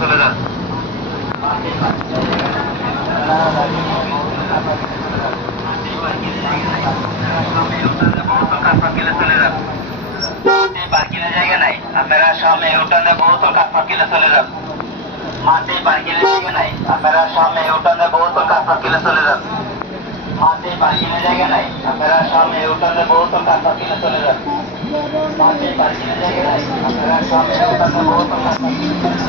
চলে যান। পার্কিংয়ের জায়গা নাই, আপনারা সামনে উঠানে বহুতল কাঠ পার্কিংয়ে চলে যান। মাঠে পার্কিংয়ের জায়গা নাই, আপনারা সামনে উঠানে বহুতল কাঠ পার্কিংয়ে চলে যান। মাঠে পার্কিংয়ের জায়গা নাই, আপনারা সামনে উঠানে বহুতল কাঠ পার্কিংয়ে চলে যান। মাঠে পার্কিংয়ের জায়গা নাই, আপনারা সামনে উঠানে বহুতল কাঠ পার্কিংয়ে চলে যান।